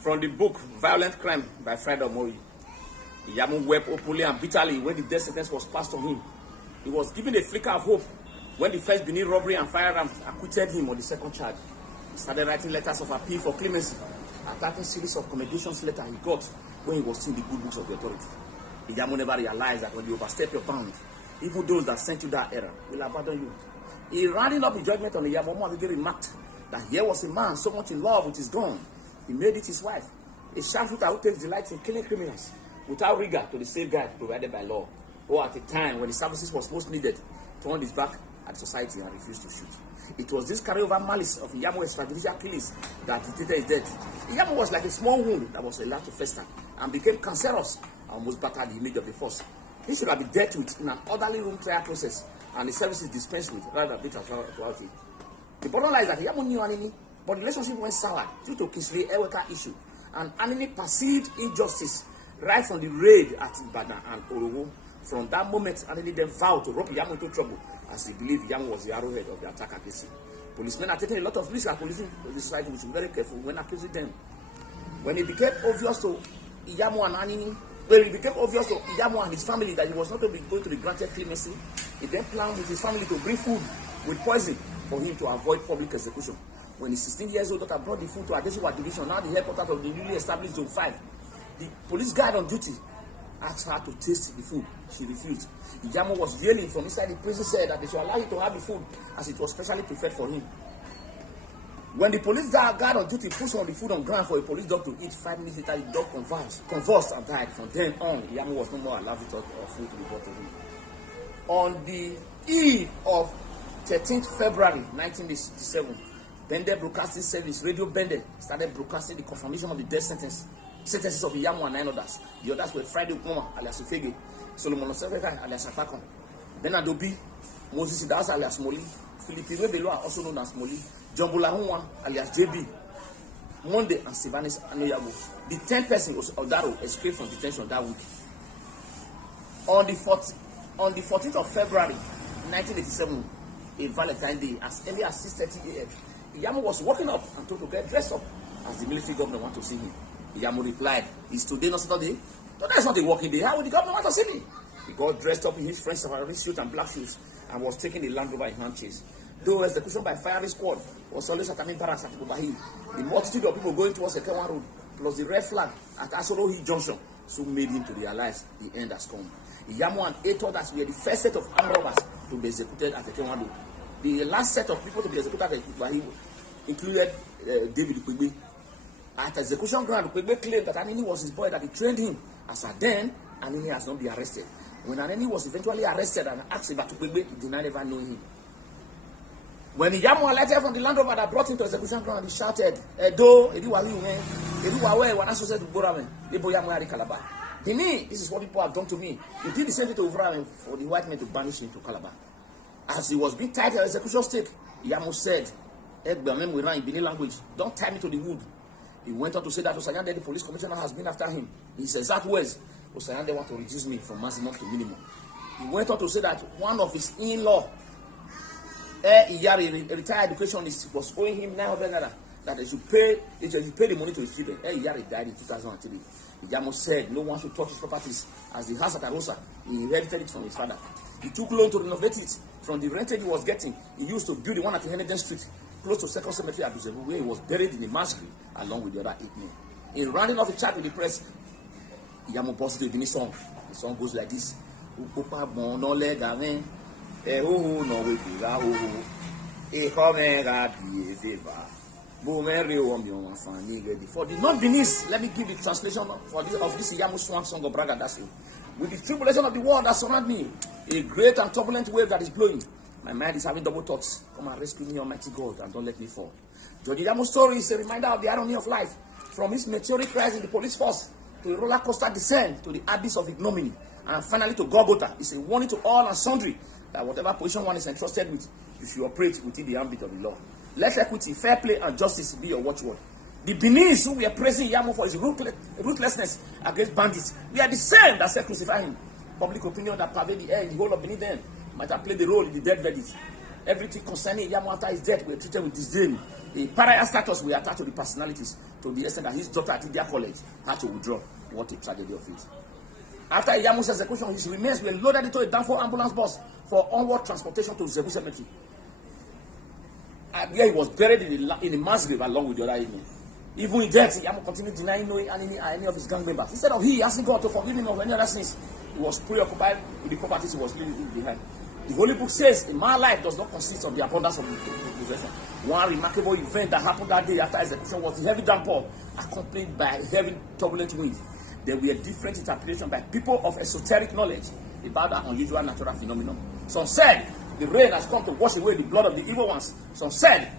From the book Violent Crime by Fred Omori, IYAMU wept openly and bitterly when the death sentence was passed on him. He was given a flicker of hope when the first Benin robbery and firearms acquitted him on the second charge. He started writing letters of appeal for clemency, attacking series of commendations letters he got when he was still in the good books of the authority. IYAMU never realized that when you overstep your bound, even those that sent you that error will abandon you. He rounding up the judgment on IYAMU, he remarked that here was a man so much in love with his gun, he made it his wife, a sharpshooter who takes delight in killing criminals without rigor to the safeguard provided by law, or at a time when the services was most needed, turned his back at society and refused to shoot. It was this carryover malice of IYAMU's extrajudicial killings that dictated his death. IYAMU was like a small wound that was allowed to fester and became cancerous and almost battered the image of the force. He should have been dealt with in an orderly room trial process and the services dispensed with rather than bitter cruelty. The bottom line is that IYAMU knew Anini, but the relationship went sour due to Kisri Eweka issue, and Anini perceived injustice right from the raid at Ibadan and Orowo. From that moment, Anini then vowed to rope IYAMU into trouble as he believed IYAMU was the arrowhead of the attack against him. Policemen are taking a lot of risk at policing the society, which is very careful when accusing them. When it became obvious to IYAMU and Anini, when it became obvious to IYAMU and his family that he was not going to be granted clemency, he then planned with his family to bring food with poison for him to avoid public execution. When his 16-year-old daughter brought the food to Adesiwa Division, now the headquarters of the newly established Zone 5, the police guard on duty asked her to taste the food. She refused. IYAMU was yelling from inside the prison cell that they should allow him to have the food as it was specially prepared for him. When the police guard on duty pushed on the food on ground for a police dog to eat, 5 minutes later the dog convulsed and died. From then on, IYAMU was no more allowed to talk or food to be brought to him. On the eve of 13th February 1967, Bendel Broadcasting Service, Radio Bendel, started broadcasting the confirmation of the death sentences of IYAMU and 9 others. The others were Friday Ukoma, alias Ufege, Solomon Osefeka, alias Afakon, Ben Adobi, Moses Idas, alias Moli, Philippe Rebelloa, also known as Moli, John Bulahunwa, alias JB, Monday, and Sivanis Anoyago. The 10th person was Odaro, escaped from detention that week. On the 14th of February 1987, a Valentine's Day, as early as 6:30 a.m., IYAMU was waking up and told to get dressed up as the military governor wanted to see him. IYAMU replied, "Is today not Saturday? Today is not a working day. How would the governor want to see me?" He got dressed up in his French safari suit and black shoes and was taking the Land Rover in hand chase. Though execution by firing squad was always at Amin Barracks at Bubahi, the multitude of people going towards the Kewan Road plus the red flag at Asoro Hill Junction soon made him to realize the end has come. IYAMU and 8 others were the first set of armed robbers to be executed at the Kewan Road. The last set of people to be executed at Bubahi included David Kwegbe. At execution ground, Kwegbe claimed that Anini was his boy, that he trained him. As at then, Anini has not been arrested. When Anini was eventually arrested and asked about Kwegbe, he denied ever knowing him. When IYAMU alighted from the Land Rover that brought him to execution ground, he shouted, "Edo, this is what people have done to me. He did the same thing to Uvra for the white men to banish him to Calabar." As he was being tied to the execution stake, IYAMU said, in Benin language, "Don't tie me to the wood." He went on to say that Osayande, the police commissioner, has been after him. In his exact words, Osayande want to reduce me from maximum to minimum. He went on to say that one of his in-law, Iyari, a retired educationist, was owing him 900 naira, that he should pay the money to his children. Iyari died in 2003. IYAMU said no one should touch his properties, as the house at Arosa, he inherited it from his father. He took loan to renovate it. From the rentage he was getting, he used to build the one at Heneden Street, close to Second Cemetery at Buzebu, where he was buried in a mass grave along with the other 8 men. In rounding off a chat with the press, IYAMU busted a Benin song. The song goes like this: "Upopa bono legame, eho no wekira ho, ekomega bieveva, bomere omyo afani ready." For the non-Benis, let me give the translation of this IYAMU swan song of Braga Dasu. "With the tribulation of the world that surround me, a great and turbulent wave that is blowing, my mind is having double thoughts. Come and rescue me, Almighty God, and don't let me fall." George IYAMU's story is a reminder of the irony of life, from his meteoric rise in the police force to a roller coaster descent to the abyss of ignominy, and finally to Golgotha. It's a warning to all and sundry that whatever position one is entrusted with, you should operate within the ambit of the law. Let equity, fair play, and justice be your watchword. The Beninese who were praising IYAMU for his ruthlessness against bandits, we are the same that said crucify him. Public opinion that pervaded the air in the whole of Benin then might have played a role in the death verdict. Everything concerning IYAMU after his death were treated with disdain. The pariah status were attached to the personalities. to the extent that his daughter at Idia College had to withdraw. What a tragedy of it. After IYAMU's execution, his remains were loaded into a downfall ambulance bus for onward transportation to Zebu Cemetery. And there he was buried in a mass grave along with the other men. Even in death, IYAMU continued denying knowing any of his gang members. Instead of he asking God to forgive him of any other sins, he was preoccupied with the properties he was leaving behind. The Holy Book says a man's life does not consist of the abundance of possession. One remarkable event that happened that day after execution was the heavy downpour, accompanied by heavy turbulent winds. There were different interpretations by people of esoteric knowledge about that unusual natural phenomenon. Some said the rain has come to wash away the blood of the evil ones. Some said